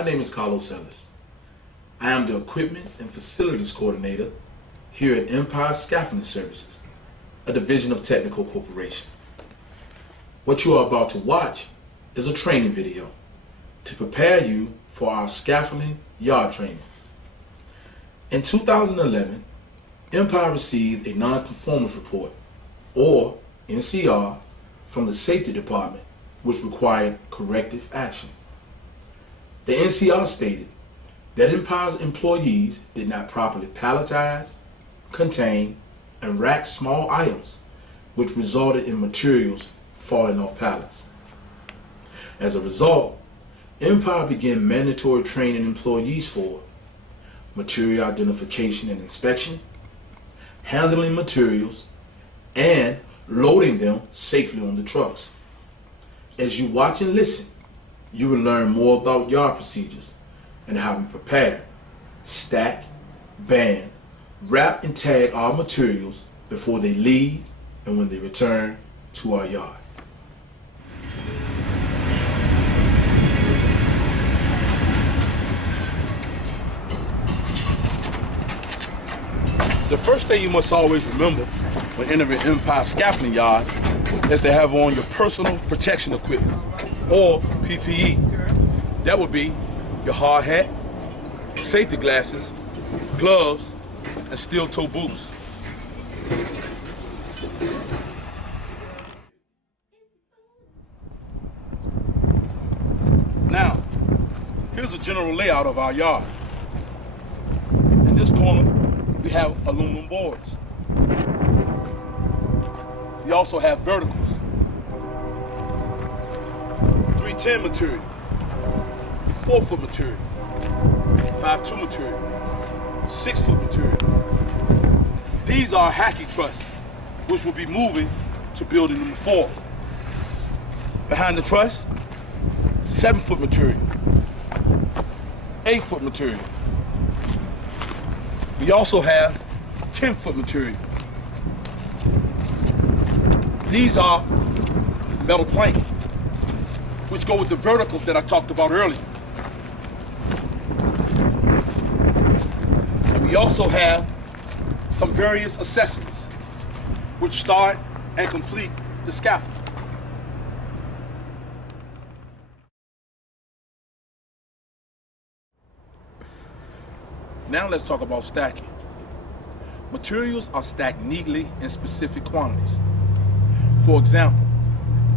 My name is Carlos Ellis. I am the Equipment and Facilities Coordinator here at Empire Scaffolding Services, a division of Technical Corporation. What you are about to watch is a training video to prepare you for our scaffolding yard training. In 2011, Empire received a non-conformance report, or NCR, from the Safety Department, which required corrective action. The NCR stated that Empire's employees did not properly palletize, contain, and rack small items, which resulted in materials falling off pallets. As a result, Empire began mandatory training employees for material identification and inspection, handling materials, and loading them safely on the trucks. As you watch and listen, you will learn more about yard procedures and how we prepare, stack, band, wrap, and tag our materials before they leave and when they return to our yard. The first thing you must always remember when entering Empire Scaffolding Yard is to have on your personal protection equipment, or PPE. That would be your hard hat, safety glasses, gloves, and steel-toe boots. Now, here's a general layout of our yard. In this corner, we have aluminum boards. We also have verticals, 310 material, 4-foot material, 5'2" material, 6-foot material. These are hacky truss, which will be moving to building number 4. Behind the truss, 7-foot material, 8-foot material. We also have 10-foot material. These are metal plank, which go with the verticals that I talked about earlier. And we also have some various accessories, which start and complete the scaffold. Now let's talk about stacking. Materials are stacked neatly in specific quantities. For example,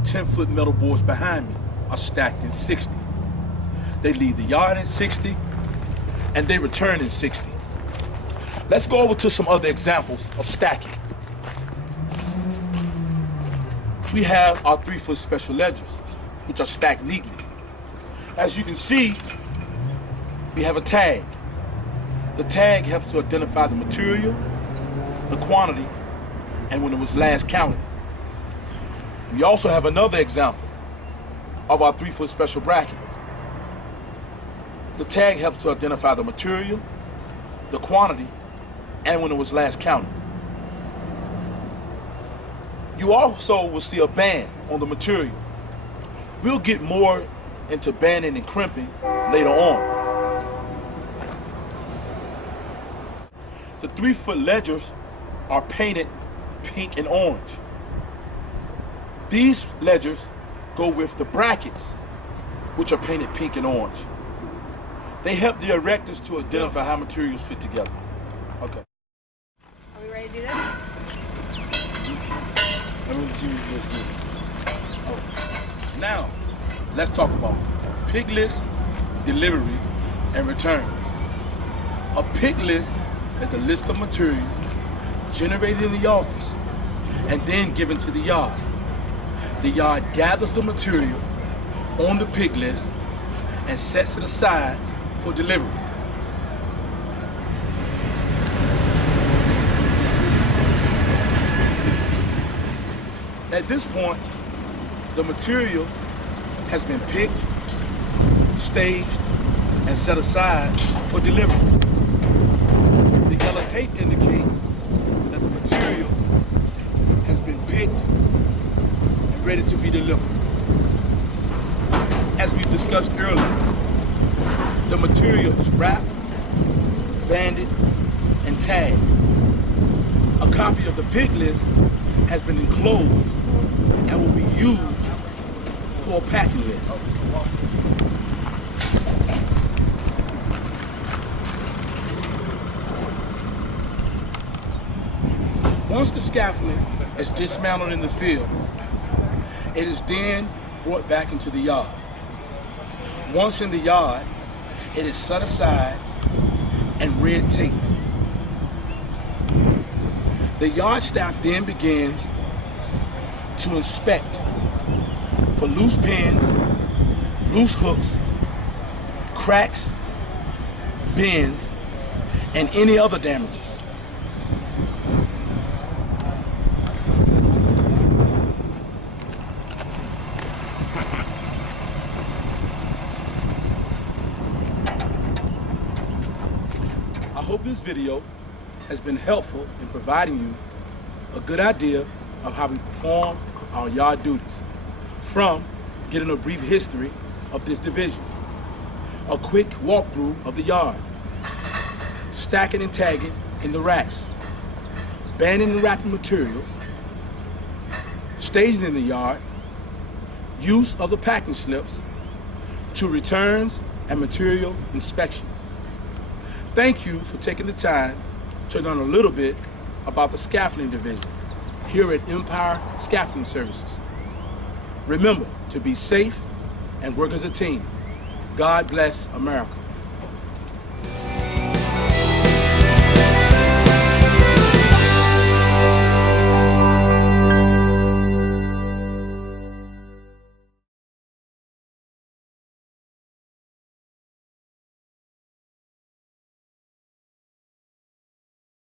10-foot metal boards behind me are stacked in 60. They leave the yard in 60, and they return in 60. Let's go over to some other examples of stacking. We have our 3-foot special ledgers, which are stacked neatly. As you can see, we have a tag. The tag helps to identify the material, the quantity, and when it was last counted. We also have another example of our 3-foot special bracket. The tag helps to identify the material, the quantity, and when it was last counted. You also will see a band on the material. We'll get more into banding and crimping later on. The 3-foot ledgers are painted pink and orange. These ledgers go with the brackets, which are painted pink and orange. They help the erectors to identify how materials fit together. Okay. Are we ready to do this? Now, let's talk about pick lists, deliveries, and returns. A pick list is a list of material generated in the office and then given to the yard. The yard gathers the material on the pick list and sets it aside for delivery. At this point, the material has been picked, staged, and set aside for delivery. The yellow tape indicates that the material has been picked and ready to be delivered. As we discussed earlier, The material is wrapped, banded, and tagged. A copy of the pig list has been enclosed and will be used for a packing list. Once the scaffolding is dismantled in the field, it is then brought back into the yard. Once in the yard, it is set aside and red taped. The yard staff then begins to inspect for loose pins, loose hooks, cracks, bends, and any other damages. I hope this video has been helpful in providing you a good idea of how we perform our yard duties, from getting a brief history of this division, a quick walkthrough of the yard, stacking and tagging in the racks, banding and wrapping materials, staging in the yard, use of the packing slips, to returns and material inspection. Thank you for taking the time to learn a little bit about the scaffolding division here at Empire Scaffolding Services. Remember to be safe and work as a team. God bless America.